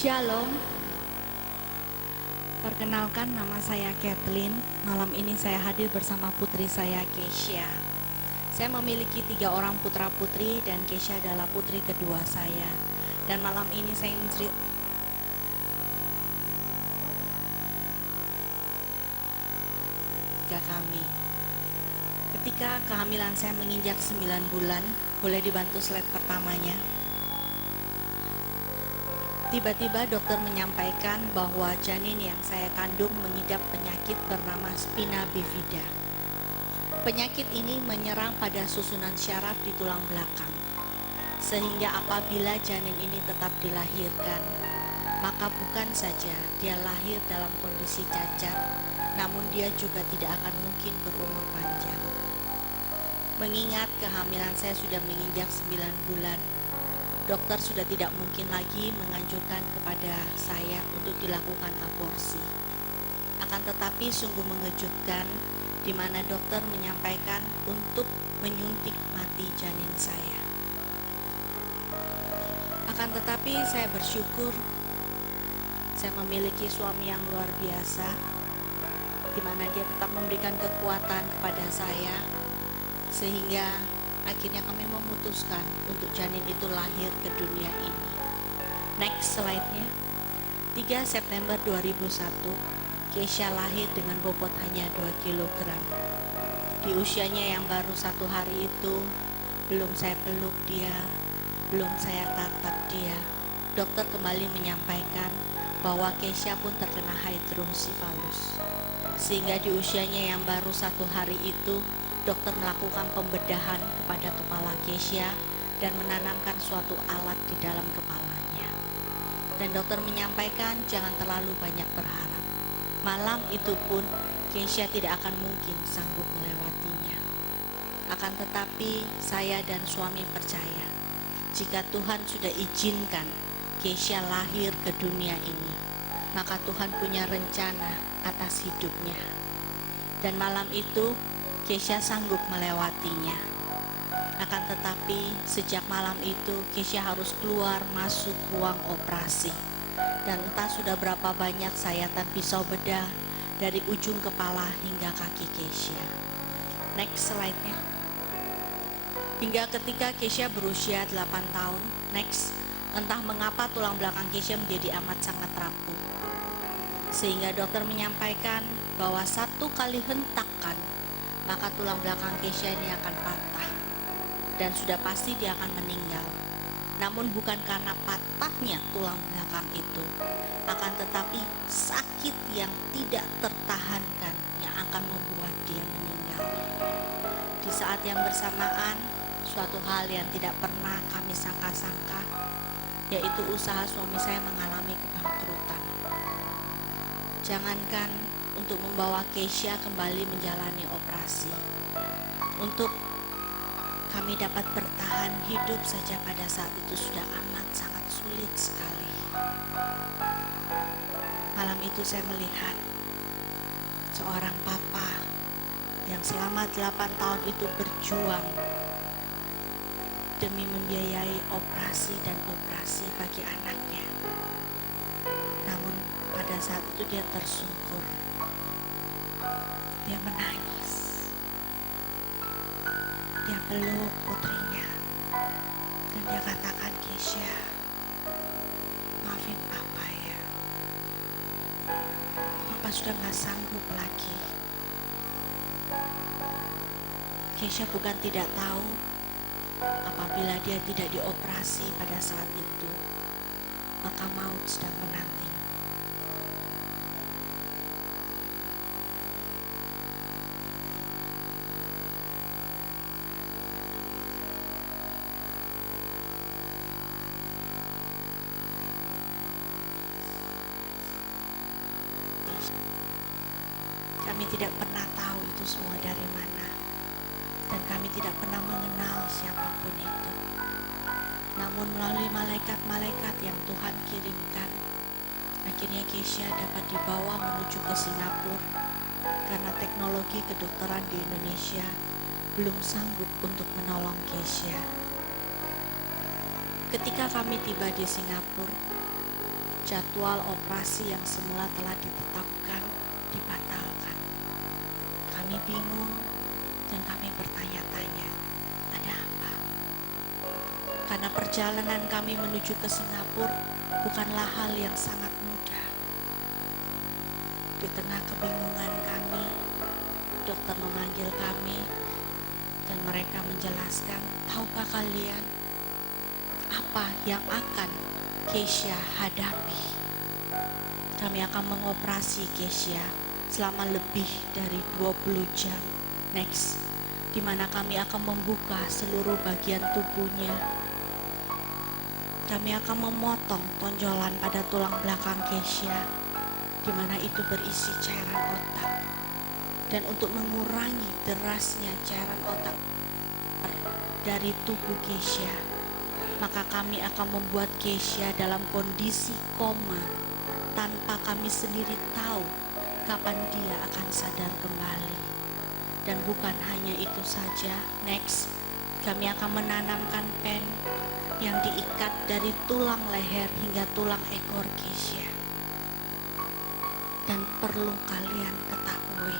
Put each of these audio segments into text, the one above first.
Shalom, perkenalkan nama saya Kathleen. Malam ini saya hadir bersama putri saya Keisha. Saya memiliki 3 orang putra putri dan Keisha adalah putri kedua saya. Dan malam ini saya ingin cerita kami. Ketika kehamilan saya menginjak 9 bulan, boleh dibantu slide pertamanya. Tiba-tiba dokter menyampaikan bahwa janin yang saya kandung mengidap penyakit bernama spina bifida. Penyakit ini menyerang pada susunan syaraf di tulang belakang. Sehingga apabila janin ini tetap dilahirkan, maka bukan saja dia lahir dalam kondisi cacat, namun dia juga tidak akan mungkin berumur panjang. Mengingat kehamilan saya sudah menginjak 9 bulan, dokter sudah tidak mungkin lagi menganjurkan kepada saya untuk dilakukan aborsi. Akan tetapi sungguh mengejutkan di mana dokter menyampaikan untuk menyuntik mati janin saya. Akan tetapi saya bersyukur saya memiliki suami yang luar biasa, di mana dia tetap memberikan kekuatan kepada saya, sehingga akhirnya kami memutuskan untuk janin itu lahir ke dunia ini. Next slide-nya. 3 September 2001, Keisha lahir dengan bobot hanya 2 kg. Di usianya yang baru 1 hari itu, belum saya peluk dia, belum saya tatap dia, dokter kembali menyampaikan bahwa Keisha pun terkena hidrosipalus. Sehingga di usianya yang baru 1 hari itu, dokter melakukan pembedahan kepada kepala Keisha dan menanamkan suatu alat di dalam kepalanya. Dan dokter menyampaikan jangan terlalu banyak berharap. Malam itu pun Keisha tidak akan mungkin sanggup melewatinya. Akan tetapi saya dan suami percaya, jika Tuhan sudah izinkan Keisha lahir ke dunia ini, maka Tuhan punya rencana atas hidupnya. Dan malam itu Keisha sanggup melewatinya. Akan tetapi sejak malam itu Keisha harus keluar masuk ruang operasi. Dan entah sudah berapa banyak sayatan pisau bedah dari ujung kepala hingga kaki Keisha. Next slide-nya. Hingga ketika Keisha berusia 8 tahun, next, entah mengapa tulang belakang Keisha menjadi amat sangat rapuh. Sehingga dokter menyampaikan bahwa 1 kali hentakan maka tulang belakang Keisha ini akan patah dan sudah pasti dia akan meninggal. Namun bukan karena patahnya tulang belakang itu, akan tetapi sakit yang tidak tertahankan yang akan membuat dia meninggal. Di saat yang bersamaan, suatu hal yang tidak pernah kami sangka-sangka, yaitu usaha suami saya mengalami kebangkrutan. Jangankan untuk membawa Keisha kembali menjalani operasi, untuk kami dapat bertahan hidup saja pada saat itu sudah amat sangat sulit sekali. Malam itu saya melihat seorang papa yang selama 8 tahun itu berjuang demi membiayai operasi dan operasi bagi anaknya. Namun pada saat itu dia tersungkur. Dia menangis. Dia peluk putrinya. Dan dia katakan, Keisha, maafin papa ya. Papa sudah gak sanggup lagi. Keisha bukan tidak tahu apabila dia tidak dioperasi pada saat itu, maka maut sedang menanti. Kami tidak pernah tahu itu semua dari mana, dan kami tidak pernah mengenal siapapun itu. Namun melalui malaikat-malaikat yang Tuhan kirimkan, akhirnya Keisha dapat dibawa menuju ke Singapura karena teknologi kedokteran di Indonesia belum sanggup untuk menolong Keisha. Ketika kami tiba di Singapura, jadwal operasi yang semula telah ditetapkan dibatalkan. Kami bingung dan kami bertanya-tanya, ada apa? Karena perjalanan kami menuju ke Singapura bukanlah hal yang sangat mudah. Di tengah kebingungan kami, dokter memanggil kami dan mereka menjelaskan, tahukah kalian apa yang akan Keisha hadapi? Kami akan mengoperasi Keisha selama lebih dari 20 jam. Next, di mana kami akan membuka seluruh bagian tubuhnya. Kami akan memotong tonjolan pada tulang belakang Keisha, di mana itu berisi cairan otak. Dan untuk mengurangi derasnya cairan otak dari tubuh Keisha, maka kami akan membuat Keisha dalam kondisi koma tanpa kami sendiri tahu kapan dia akan sadar kembali. Dan bukan hanya itu saja, next, kami akan menanamkan pen yang diikat dari tulang leher hingga tulang ekor Keisha. Dan perlu kalian ketahui,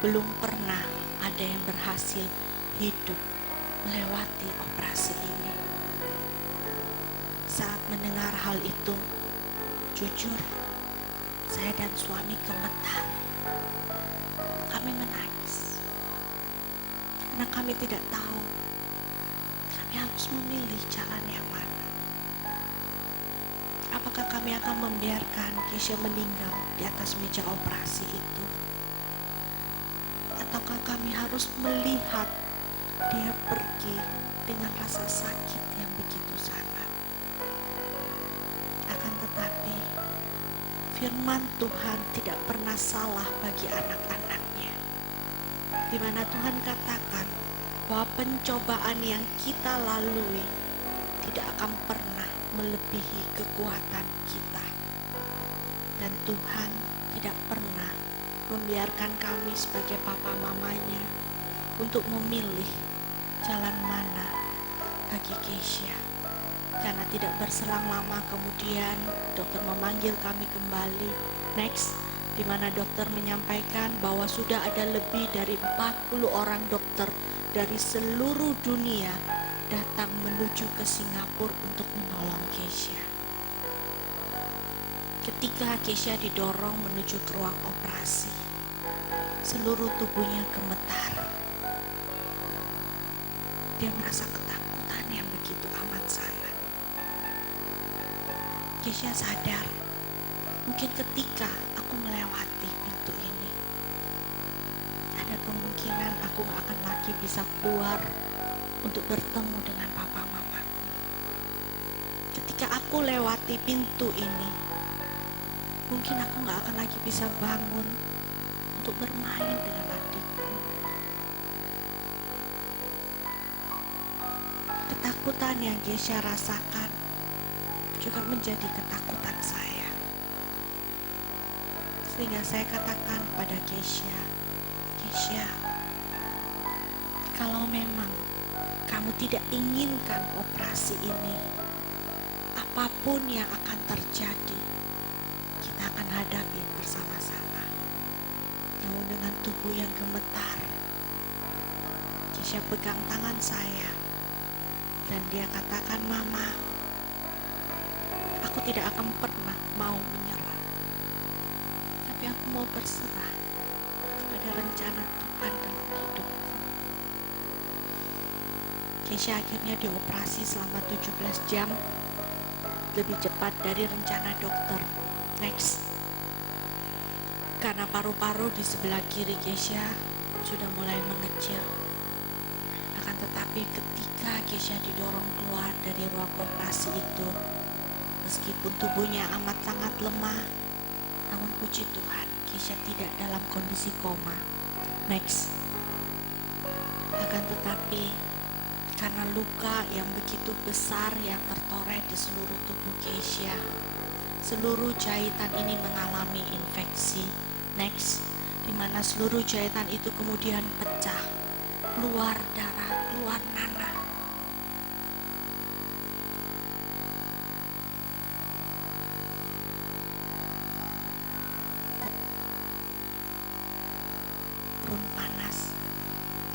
belum pernah ada yang berhasil hidup melewati operasi ini. Saat mendengar hal itu, jujur, saya dan suami gemetar. Kami menangis karena kami tidak tahu kami harus memilih jalan yang mana. Apakah kami akan membiarkan Keisha meninggal di atas meja operasi itu? Ataukah kami harus melihat dia pergi dengan rasa sakit yang begitu sangat? Akan tetapi, firman Tuhan tidak pernah salah bagi anak-anaknya. Di mana Tuhan katakan bahwa pencobaan yang kita lalui tidak akan pernah melebihi kekuatan kita. Dan Tuhan tidak pernah membiarkan kami sebagai papa mamanya untuk memilih jalan mana bagi Keisha. Karena tidak berselang lama kemudian dokter memanggil kami kembali. Next, di mana dokter menyampaikan bahwa sudah ada lebih dari 40 orang dokter dari seluruh dunia datang menuju ke Singapura untuk menolong Keisha. Ketika Keisha didorong menuju ke ruang operasi, seluruh tubuhnya gemetar. Dia merasa ketakutan yang begitu amat sangat. Keisha sadar, mungkin ketika aku melewati pintu ini, ada kemungkinan aku gak akan lagi bisa keluar untuk bertemu dengan papa mamaku. Ketika aku lewati pintu ini, mungkin aku gak akan lagi bisa bangun untuk bermain dengan adikku. Ketakutan yang Keisha rasakan juga menjadi ketakutan saya. Sehingga saya katakan pada Keisha, Keisha, kalau memang kamu tidak inginkan operasi ini, apapun yang akan terjadi, kita akan hadapi bersama-sama. Namun dengan tubuh yang gemetar, Keisha pegang tangan saya dan dia katakan, Mama, aku tidak akan pernah mau menyerah, tapi aku mau berserah kepada rencana Tuhan dalam hidupku. Keisha akhirnya dioperasi selama 17 jam, lebih cepat dari rencana dokter. Next, karena paru-paru di sebelah kiri Keisha sudah mulai mengecil. Akan tetapi ketika Keisha didorong keluar dari ruang operasi itu, meskipun tubuhnya amat sangat lemah, namun puji Tuhan, Keisha tidak dalam kondisi koma. Next, akan tetapi karena luka yang begitu besar yang tertoreh di seluruh tubuh Keisha, seluruh jahitan ini mengalami infeksi. Next, di mana seluruh jahitan itu kemudian pecah, keluar darah, keluar nanah.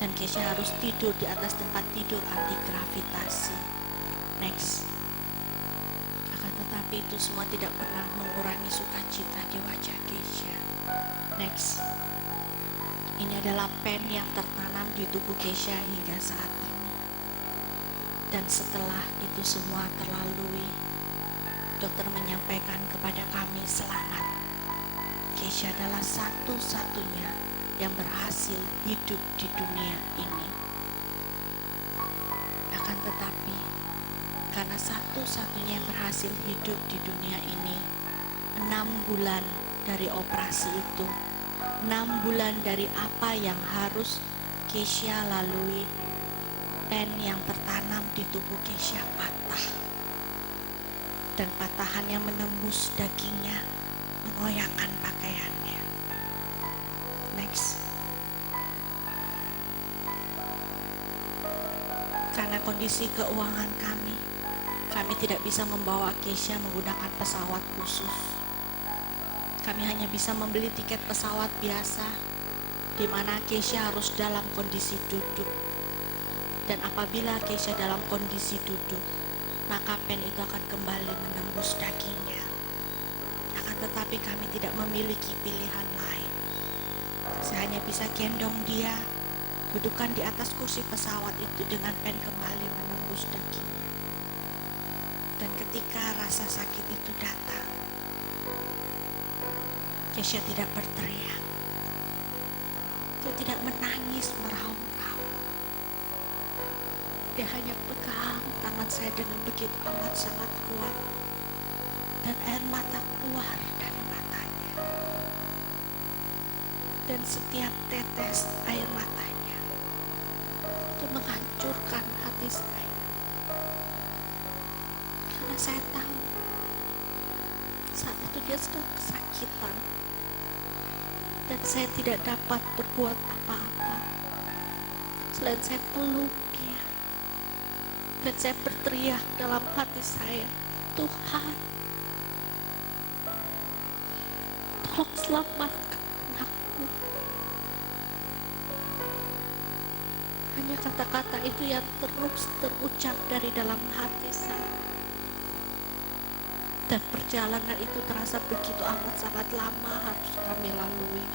Dan Kesha harus tidur di atas tempat tidur anti gravitasi. Next. Akan tetapi itu semua tidak pernah mengurangi sukacita di wajah Kesha. Next. Ini adalah pen yang tertanam di tubuh Kesha hingga saat ini. Dan setelah itu semua terlalui, dokter menyampaikan kepada kami selamat. Kesha adalah satu-satunya yang berhasil hidup di dunia ini. Akan tetapi, karena satu-satunya yang berhasil hidup di dunia ini, 6 bulan dari operasi itu, 6 bulan dari apa yang harus Kesha lalui, pen yang tertanam di tubuh Kesha patah. Dan patahannya menembus dagingnya, mengoyakkan pakaiannya. Next. Karena kondisi keuangan kami tidak bisa membawa Kesha menggunakan pesawat khusus. Kami hanya bisa membeli tiket pesawat biasa, di mana Kesha harus dalam kondisi duduk. Dan apabila Kesha dalam kondisi duduk, maka pen itu akan kembali menembus dagingnya. Akan tetapi kami tidak memiliki pilihan lain. Saya hanya bisa gendong dia, dudukkan di atas kursi pesawat itu dengan pen kembali menembus dagingnya. Dan ketika rasa sakit itu datang, Kesha tidak berteriak. Dia tidak menangis meraung-raung. Dia hanya pegang tangan saya dengan begitu amat sangat kuat. Dan air mata keluar dari matanya. Dan setiap tetes air matanya itu menghancurkan hati saya. Karena saya tahu saat itu dia sedang kesakitan. Dan saya tidak dapat berbuat apa-apa selain saya peluk dia. Dan saya berteriak dalam hati saya, Tuhan, tolong selamatkan anakku. Hanya kata-kata itu yang terus terucap dari dalam hati saya. Dan perjalanan itu terasa begitu amat sangat lama harus kami lalui.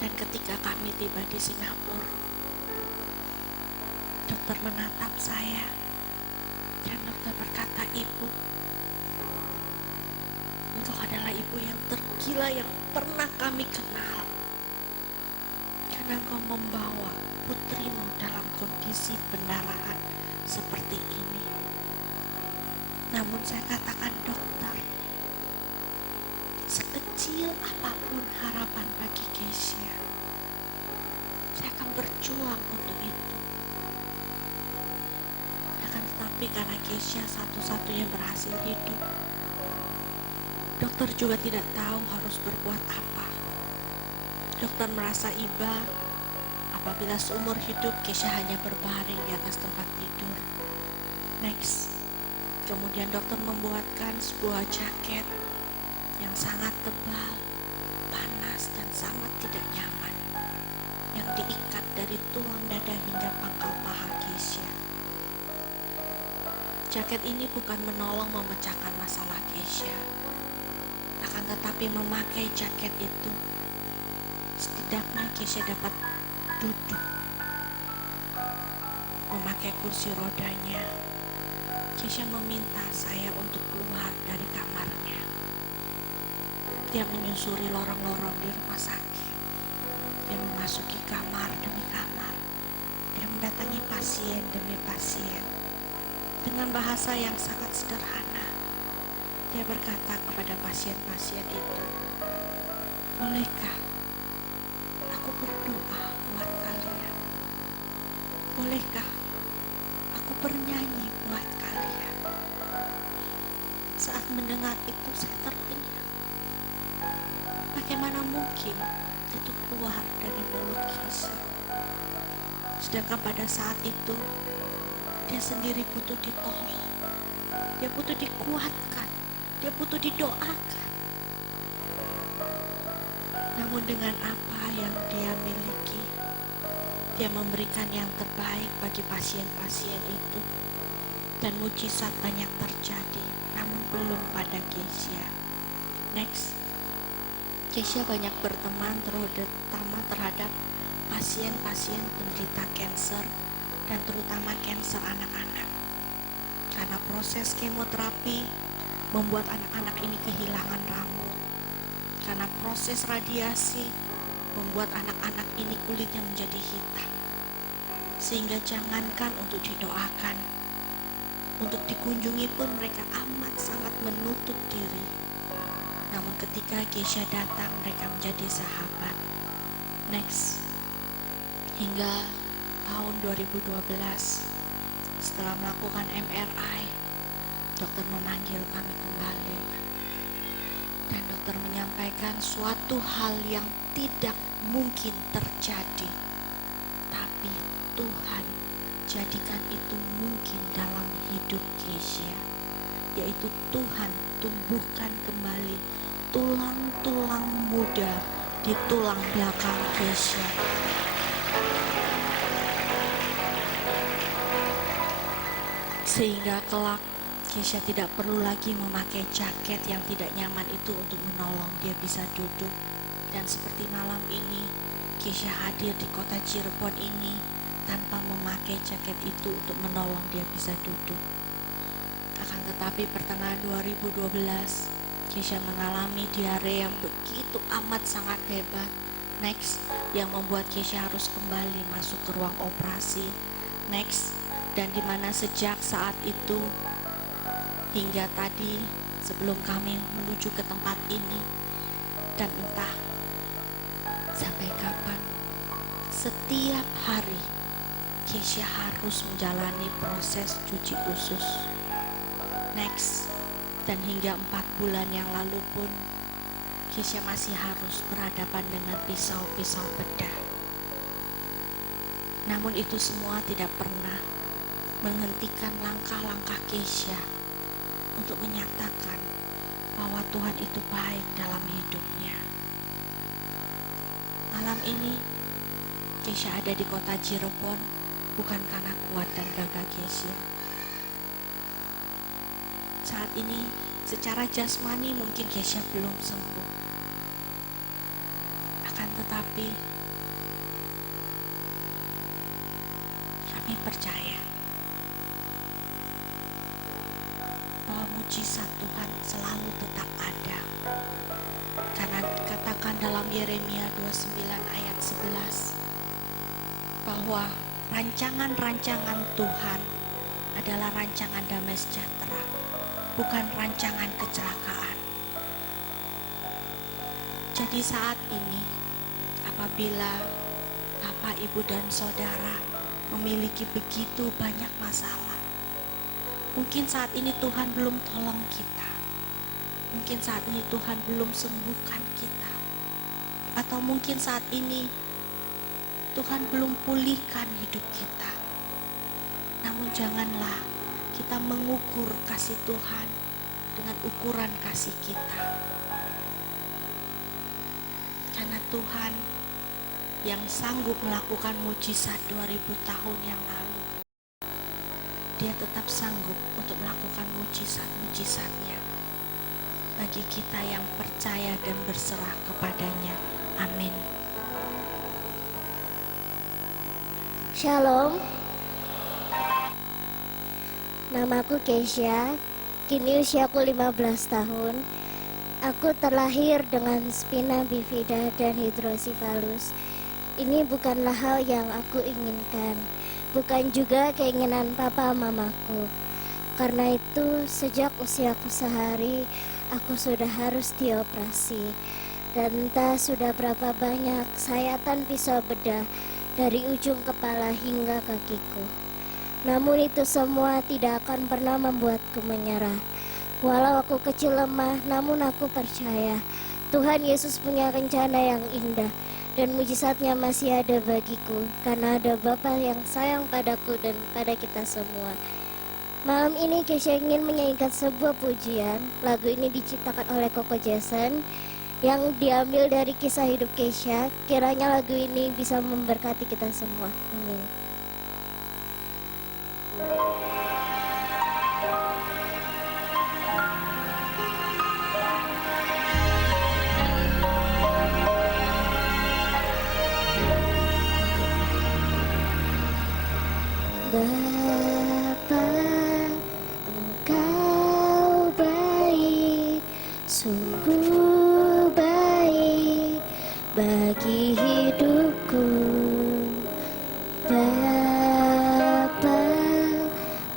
Dan ketika kami tiba di Singapura, dokter menatap saya dan dokter berkata, Ibu, engkau adalah ibu yang tergila yang pernah kami kenal. Karena engkau membawa putrimu dalam kondisi pendarahan seperti ini. Namun saya katakan, dokter, sekecil apapun harapan bagi Kesha, saya akan berjuang untuk itu. Akan tetapi karena Kesha satu-satunya yang berhasil hidup, dokter juga tidak tahu harus berbuat apa. Dokter merasa iba apabila seumur hidup Kesha hanya berbaring di atas tempat tidur. Next. Kemudian dokter membuatkan sebuah jaket yang sangat tebal, panas dan sangat tidak nyaman, yang diikat dari tulang dada hingga pangkal paha Kesha. Jaket ini bukan menolong memecahkan masalah Kesha, akan tetapi memakai jaket itu, setidaknya Kesha dapat duduk, memakai kursi rodanya. Kesha meminta saya untuk keluar dari kamarnya. Dia menyusuri lorong-lorong di rumah sakit. Dia memasuki kamar demi kamar. Dia mendatangi pasien demi pasien. Dengan bahasa yang sangat sederhana, dia berkata kepada pasien-pasien itu, bolehkah aku berdoa buat kalian? Bolehkah aku bernyanyi buat kalian? Saat mendengar itu saya terpenyang. Bagaimana mungkin itu keluar dari mulut Kesha? Sedangkan pada saat itu dia sendiri butuh ditolong, dia butuh dikuatkan, dia butuh didoakan. namun dengan apa yang dia miliki, dia memberikan yang terbaik bagi pasien-pasien itu. Dan mujizat banyak terjadi, namun belum pada Keisha. Next, Keisha banyak berteman terutama terhadap pasien-pasien penderita kanker dan terutama kanker anak-anak. Karena proses kemoterapi membuat anak-anak ini kehilangan rambut. Karena proses radiasi membuat anak-anak ini kulitnya menjadi hitam. Sehingga jangankan untuk didoakan, untuk dikunjungi pun mereka amat sangat menutup diri. Namun ketika Keisha datang, mereka menjadi sahabat. Next, hingga tahun 2012, setelah melakukan MRI, dokter memanggil kami kembali. Dan dokter menyampaikan suatu hal yang tidak mungkin terjadi. Tapi Tuhan jadikan itu mungkin dalam hidup Keisha. Yaitu Tuhan tumbuhkan kembali tulang-tulang muda di tulang belakang Keisha. Sehingga kelak Keisha tidak perlu lagi memakai jaket yang tidak nyaman itu untuk menolong dia bisa duduk. Dan seperti malam ini, Keisha hadir di kota Cirebon ini tanpa memakai jaket itu untuk menolong dia bisa duduk. Akan tetapi pertengahan 2012, Keisha mengalami diare yang begitu amat sangat hebat. Next, yang membuat Keisha harus kembali masuk ke ruang operasi. Next, dan dimana sejak saat itu hingga tadi sebelum kami menuju ke tempat ini, dan entah sampai kapan, setiap hari Keisha harus menjalani proses cuci usus. Next, dan hingga 4 bulan yang lalu pun Keisha masih harus berhadapan dengan pisau-pisau bedah. Namun itu semua tidak pernah menghentikan langkah-langkah Keisha untuk menyatakan bahwa Tuhan itu baik dalam hidupnya. Malam ini Keisha ada di kota Cirebon bukan karena kuat dan gagah Keisha. Saat ini secara jasmani mungkin Keisha belum sembuh. Akan tetapi kami percaya bahwa mujizat Tuhan selalu tetap ada. Karena dikatakan dalam Yeremia 29 ayat 11 bahwa rancangan-rancangan Tuhan adalah rancangan damai sejahtera, bukan rancangan kecelakaan. Jadi saat ini apabila Bapak, Ibu, dan Saudara memiliki begitu banyak masalah, mungkin saat ini Tuhan belum tolong kita. Mungkin saat ini Tuhan belum sembuhkan kita. Atau mungkin saat ini Tuhan belum pulihkan hidup kita. Namun janganlah kita mengukur kasih Tuhan dengan ukuran kasih kita. Karena Tuhan yang sanggup melakukan mujizat 2000 tahun yang lalu, Dia tetap sanggup untuk melakukan mujizat-mujizatnya bagi kita yang percaya dan berserah kepadanya. Amin. Shalom. Namaku Keisha. Kini usiaku 15 tahun. Aku terlahir dengan spina bifida dan hidrosifalus. Ini bukanlah hal yang aku inginkan. Bukan juga keinginan papa mamaku. Karena itu sejak usiaku sehari aku sudah harus dioperasi. Dan entah sudah berapa banyak sayatan pisau bedah dari ujung kepala hingga kakiku. Namun itu semua tidak akan pernah membuatku menyerah. Walau aku kecil lemah, namun aku percaya Tuhan Yesus punya rencana yang indah. Dan mujizatnya masih ada bagiku, karena ada Bapa yang sayang padaku dan pada kita semua. Malam ini Keisha ingin menyanyikan sebuah pujian. Lagu ini diciptakan oleh Koko Jason yang diambil dari kisah hidup Kesha. Kiranya lagu ini bisa memberkati kita semua. Amin. Bapa, Engkau baik, sungguh baik bagi hidupku. Bapa,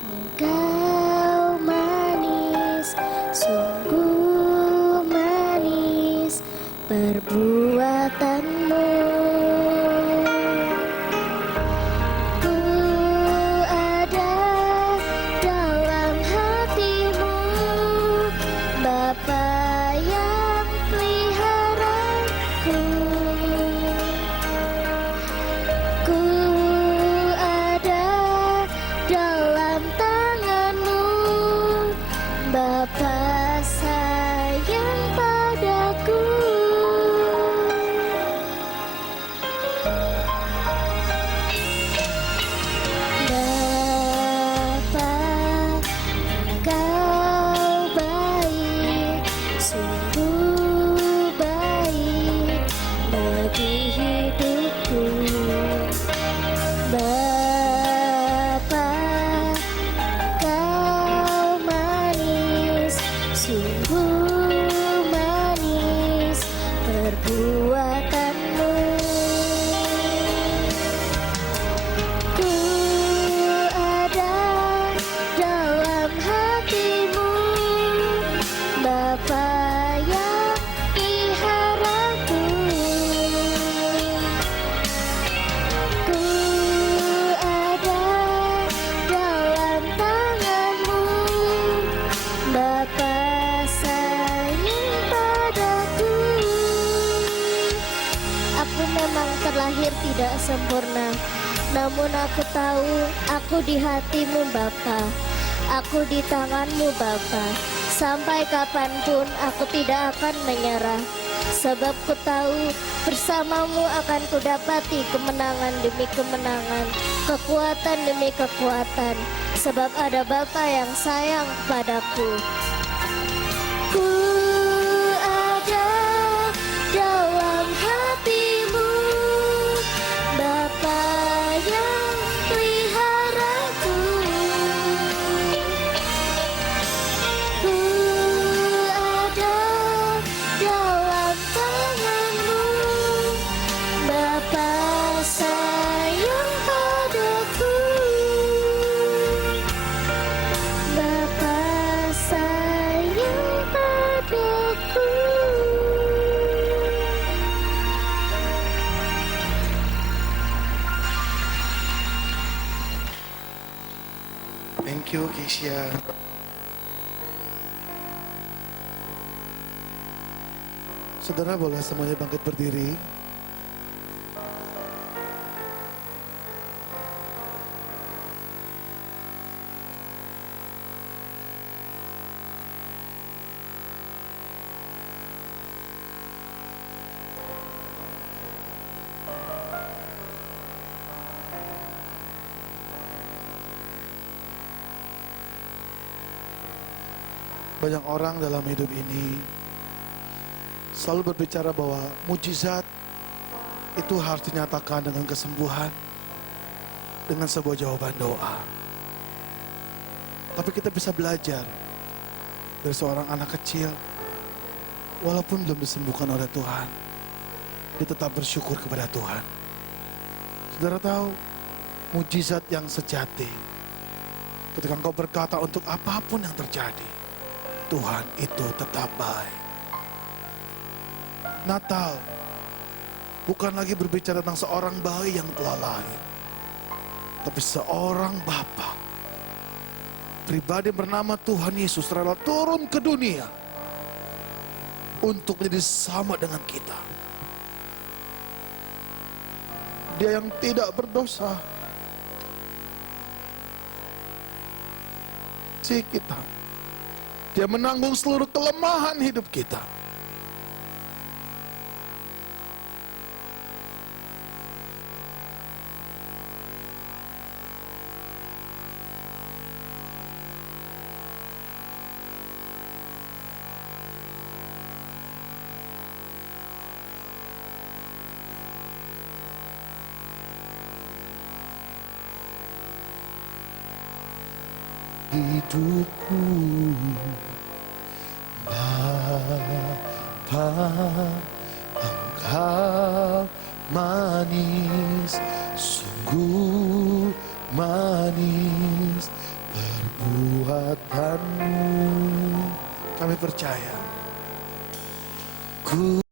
Engkau manis, sungguh manis perbuatanmu. Bapa sayang padaku. Bapa, Engkau baik, sungguh baik bagi hidupku. Bapa, Engkau manis, sungguh manis perbuatanmu. Ku ada dalam hatimu, Bapa yang peliharaku. Ku ada dalam tanganmu, Bapa sayang padaku. Aku memang terlahir tidak sempurna, namun aku tahu aku di hatimu Bapa. Aku di tanganmu Bapa. Sampai kapanpun aku tidak akan menyerah, sebab ku tahu bersamamu akan kudapati kemenangan demi kemenangan, kekuatan demi kekuatan, sebab ada Bapa yang sayang padaku. Ku ada dalam hatimu, Bapa yang peliharaku. Ku ada dalam tanganmu, Bapa sayang padaku. Bapa sayang padaku. Thank you, Kesha. Saudara boleh semuanya bangkit berdiri. Banyak orang dalam hidup ini selalu berbicara bahwa mujizat itu harus dinyatakan dengan kesembuhan, dengan sebuah jawaban doa. Tapi kita bisa belajar dari seorang anak kecil, walaupun belum disembuhkan oleh Tuhan, dia tetap bersyukur kepada Tuhan. Saudara tahu, mujizat yang sejati, ketika engkau berkata untuk apapun yang terjadi, Tuhan itu tetap baik. Natal bukan lagi berbicara tentang seorang bayi yang telah lahir, tapi seorang Bapa pribadi bernama Tuhan Yesus rela turun ke dunia untuk menjadi sama dengan kita. Dia yang tidak berdosa, si kita. Dia menanggung seluruh kelemahan hidup kita. hidupku. Bapa, Engkau manis, sungguh manis perbuatanmu. Kami percaya. Ku